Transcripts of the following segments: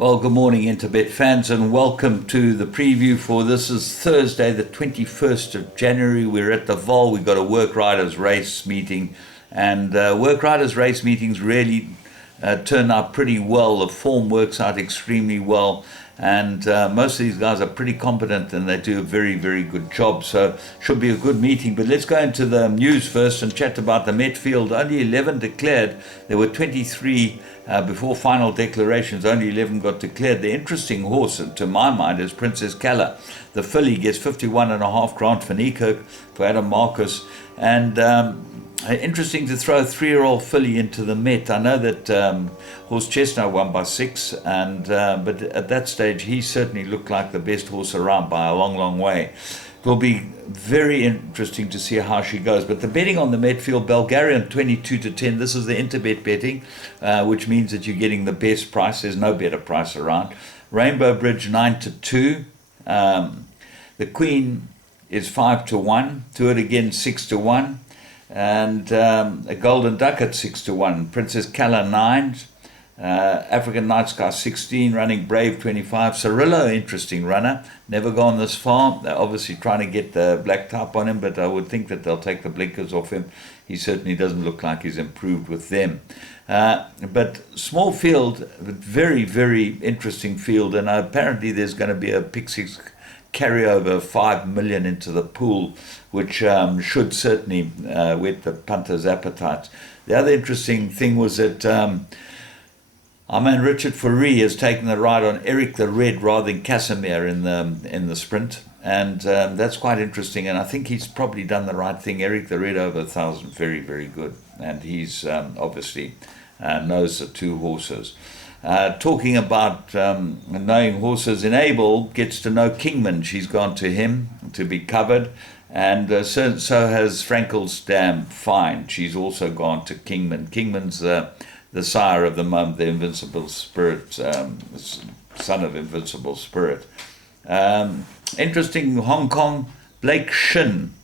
Well, good morning, Interbet fans, and welcome to the preview for this is Thursday, the 21st of January. We're at the Vaal. We've got a Work Riders race meeting, and Work Riders race meetings really turn out pretty well. The form works out extremely well, and most of these guys are pretty competent and they do a very, very good job. So should be a good meeting. But let's go into the news first and chat about the Metfield. Only 11 declared. There were 23 before final declarations. Only 11 got declared. The interesting horse, to my mind, is Princess Kala. The filly gets 51.5 Grant van Niekerk for Adam Marcus. And interesting to throw a 3-year-old filly into the Met. I know that Horse Chestnut won by 6, and but at that stage he certainly looked like the best horse around by a long, long way. It will be very interesting to see how she goes. But the betting on the Metfield, Bulgarian 22-10. This is the Interbet betting, which means that you're getting the best price. There's no better price around. Rainbow Bridge 9-2. The Queen is 5-1. To It Again 6-1. And a Golden Duck at 6-1. Princess Kala 9. African Night Sky 16, running Brave 25. Cirillo, interesting runner, never gone this far. They're obviously trying to get the black type on him, but I would think that they'll take the blinkers off him. He certainly doesn't look like he's improved with them. But small field, very, very interesting field, and apparently there's going to be a pick six carryover of 5 million into the pool, which should certainly whet the punters' appetite. The other interesting thing was that our man Richard Fourie has taken the ride on Eric the Red rather than Casimir in the sprint, and that's quite interesting. And I think he's probably done the right thing. Eric the Red over 1,000, very, very good, and he's obviously knows the two horses. Talking about knowing horses, Enable gets to know Kingman. She's gone to him to be covered, and so has Frankel's Dam Fine. She's also gone to Kingman. Kingman's the sire of the moment, the Invincible Spirit, son of Invincible Spirit. Interesting, Hong Kong, Blake Shin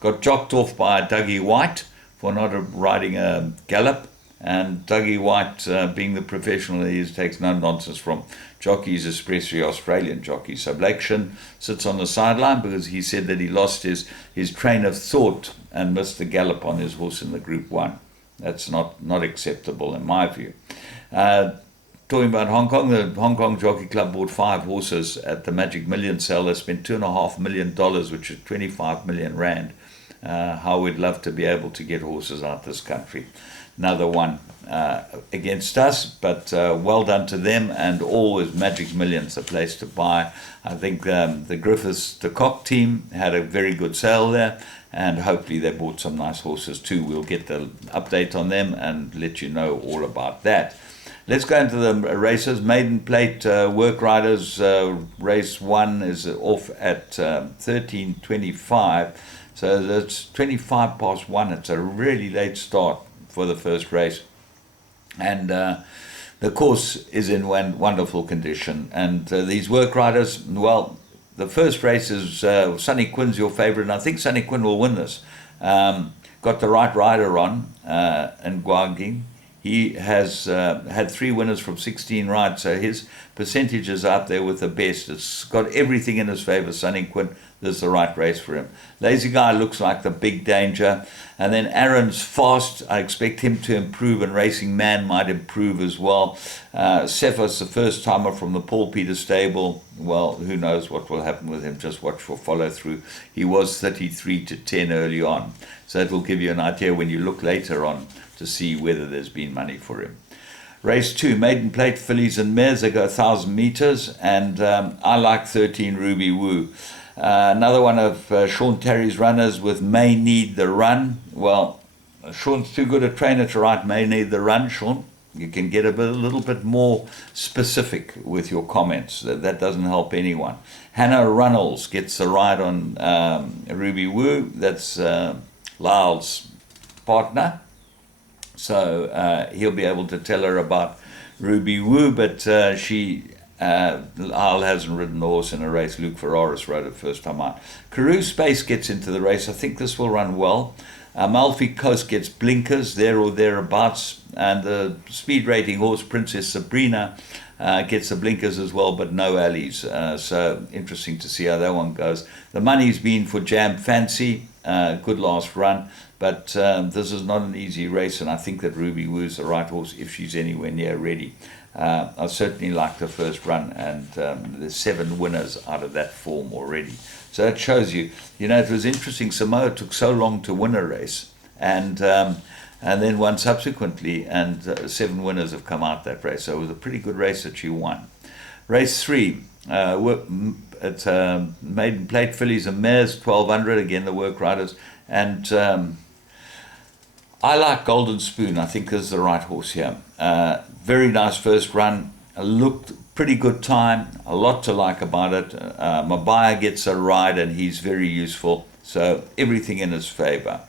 got jocked off by Dougie White for not riding a gallop. And Dougie White, being the professional he is, takes no nonsense from jockeys, especially Australian jockeys. So Blake Shin sits on the sideline because he said that he lost his train of thought and missed the gallop on his horse in the Group 1. That's not acceptable in my view. Talking about Hong Kong, the Hong Kong Jockey Club bought 5 horses at the Magic Million sale. They spent $2.5 million, which is 25 million rand. How we'd love to be able to get horses out this country. Another one against us, but well done to them, and always Magic Millions, the place to buy. I think the Griffiths, the Cock team, had a very good sale there, and hopefully they bought some nice horses too. We'll get the update on them and let you know all about that. Let's go into the races. Maiden Plate Work Riders race 1 is off at 13:25, so that's 25 past 1. It's a really late start for the first race, and the course is in wonderful condition. And these Work Riders, well, the first race is Sunny Quinn's your favorite, and I think Sunny Quinn will win this. Got the right rider on, and Guanging. He has had 3 winners from 16 rides, so his percentage is out there with the best. It's got everything in his favor, Sunny Quinn. This is the right race for him. Lazy Guy looks like the big danger. And then Aaron's Fast, I expect him to improve, and Racing Man might improve as well. Cephas, the first timer from the Paul Peter stable. Well, who knows what will happen with him. Just watch for follow through. He was 33-10 early on. So it will give you an idea when you look later on to see whether there's been money for him. Race 2, Maiden Plate Fillies and Mares. They go 1,000 meters, and I like 13 Ruby Woo. Another one of Sean Terry's runners with May Need the Run. Well, Sean's too good a trainer to write May Need the Run, Sean. You can get a little bit more specific with your comments. That doesn't help anyone. Hannah Runnels gets the ride on Ruby Woo. That's Lyle's partner. So he'll be able to tell her about Ruby Woo, but Lyle hasn't ridden the horse in a race. Luke Ferraris rode it first time out. Carew Space gets into the race. I think this will run well. Amalfi Coast gets blinkers there or thereabouts, and the speed rating horse Princess Sabrina gets the blinkers as well, but no alleys. So interesting to see how that one goes. The money's been for Jam Fancy, good last run, but this is not an easy race, and I think that Ruby Woo's the right horse if she's anywhere near ready. I certainly like the first run, and there's 7 winners out of that form already. So that shows you, it was interesting. Samoa took so long to win a race, and then won subsequently, and 7 winners have come out that race. So it was a pretty good race that she won. Race 3, it's Maiden Plate Fillies and Mares, 1200, again the work riders, and I like Golden Spoon. I think this is the right horse here. Very nice first run, looked pretty good time, a lot to like about it. Mabaya gets a ride and he's very useful, so everything in his favor.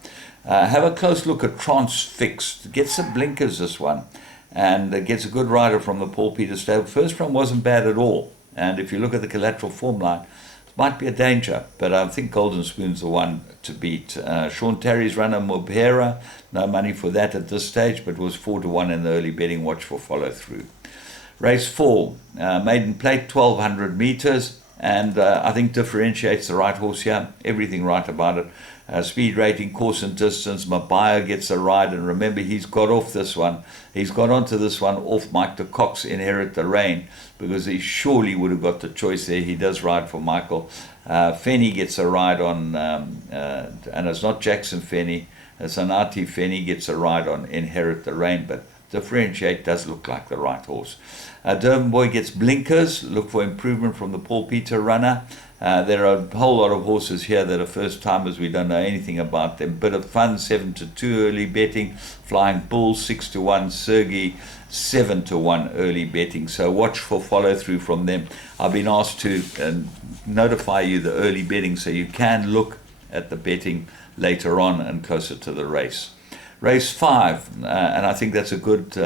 Have a close look at Transfixed. Gets some blinkers this one, and gets a good rider from the Paul Peter stable. First run wasn't bad at all, and if you look at the collateral form line, it might be a danger, but I think Golden Spoon's the one to beat. Sean Terry's runner Mubhera, no money for that at this stage, but was 4-1 in the early betting. Watch for follow through. Race 4, Maiden Plate, 1200 meters, and I think differentiates the right horse here. Everything right about it. Speed rating, course and distance. Mabaya gets a ride, and remember, he's got off this one. He's got onto this one off Mike de Cox, Inherit the Rain, because he surely would have got the choice there. He does ride for Michael. Fenny gets a ride on, and it's not Jackson Fenny, it's Anati Fenny gets a ride on Inherit the Rain, but Differentiate does look like the right horse. Durban Boy gets blinkers. Look for improvement from the Paul Peter runner. There are a whole lot of horses here that are first timers. We don't know anything about them. Bit of Fun, 7-2 early betting. Flying Bull, 6-1. Sergey, 7-1 early betting. So watch for follow through from them. I've been asked to notify you the early betting, so you can look at the betting later on and closer to the race. Race 5, and I think that's a good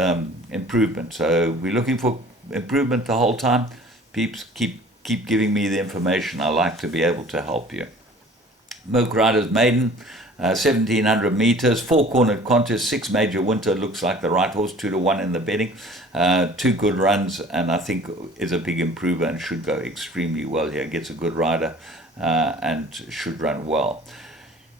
improvement. So we're looking for improvement the whole time. Peeps, keep giving me the information. I like to be able to help you. Milk Riders Maiden, 1700 meters, 4-cornered contest, 6 major winter. Looks like the right horse, 2-1 in the betting. 2 good runs, and I think is a big improver and should go extremely well here. Gets a good rider and should run well.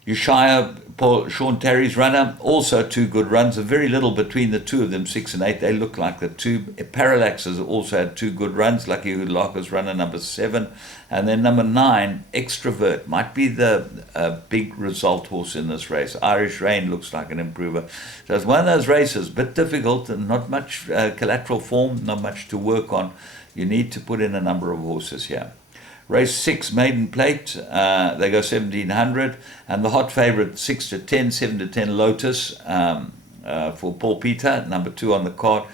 Ushaya, Sean Terry's runner, also 2 good runs. A very little between the two of them, 6 and 8. They look like the two. Parallax has also had 2 good runs. Lucky Hudlaka's runner, number 7. And then number 9, Extrovert. Might be the big result horse in this race. Irish Rain looks like an improver. So it's one of those races, a bit difficult and not much collateral form, not much to work on. You need to put in a number of horses here. Race 6, Maiden Plate, they go 1700, and the hot favourite 6-10, 7-10 Lotus for Paul Peter, number 2 on the card.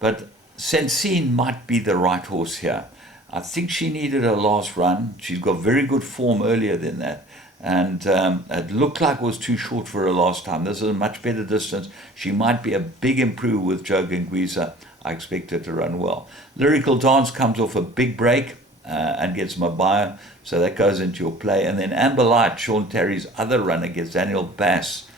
But Sensine might be the right horse here. I think she needed her last run. She's got very good form earlier than that, and it looked like it was too short for her last time. This is a much better distance. She might be a big improver with Joe Gangwiza. I expect her to run well. Lyrical Dance comes off a big break. And gets Mabaya, so that goes into your play. And then Amber Light, Sean Terry's other runner, gets Daniel Bass.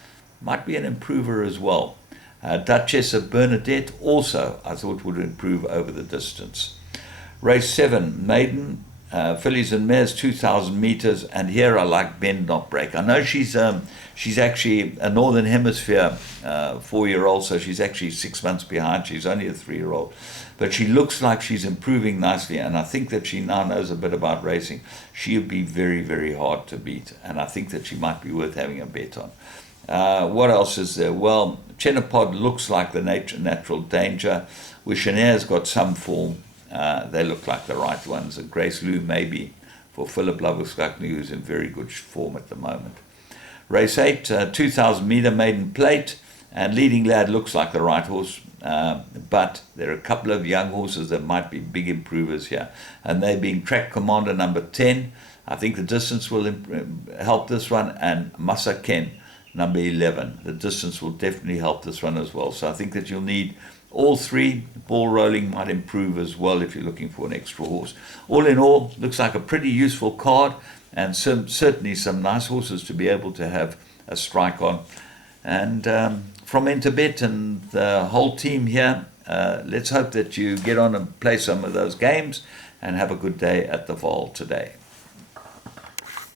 Might be an improver as well. Duchess of Bernadette also, I thought, would improve over the distance. Race 7, Maiden, Fillies and Mares, 2,000 meters. And here I like Bend Not Break. I know she's actually a Northern Hemisphere 4-year-old, so she's actually 6 months behind. She's only a 3-year-old. But she looks like she's improving nicely, and I think that she now knows a bit about racing. She would be very, very hard to beat, and I think that she might be worth having a bet on. What else is there? Well, Chenopod looks like the natural danger. Wishaner's got some form. They look like the right ones. And Grace Lou maybe for Philip Labuskakny, who's in very good form at the moment. Race 8, 2,000 meter Maiden Plate, and Leading Lad looks like the right horse. But there are a couple of young horses that might be big improvers here, and they being Track Commander number 10. I think the distance will help this one, and Masaken number 11. The distance will definitely help this one as well. So I think that you'll need all 3. Ball rolling might improve as well if you're looking for an extra horse. All in all, looks like a pretty useful card, and certainly some nice horses to be able to have a strike on. And from Interbet and the whole team here, let's hope that you get on and play some of those games and have a good day at the Vaal today.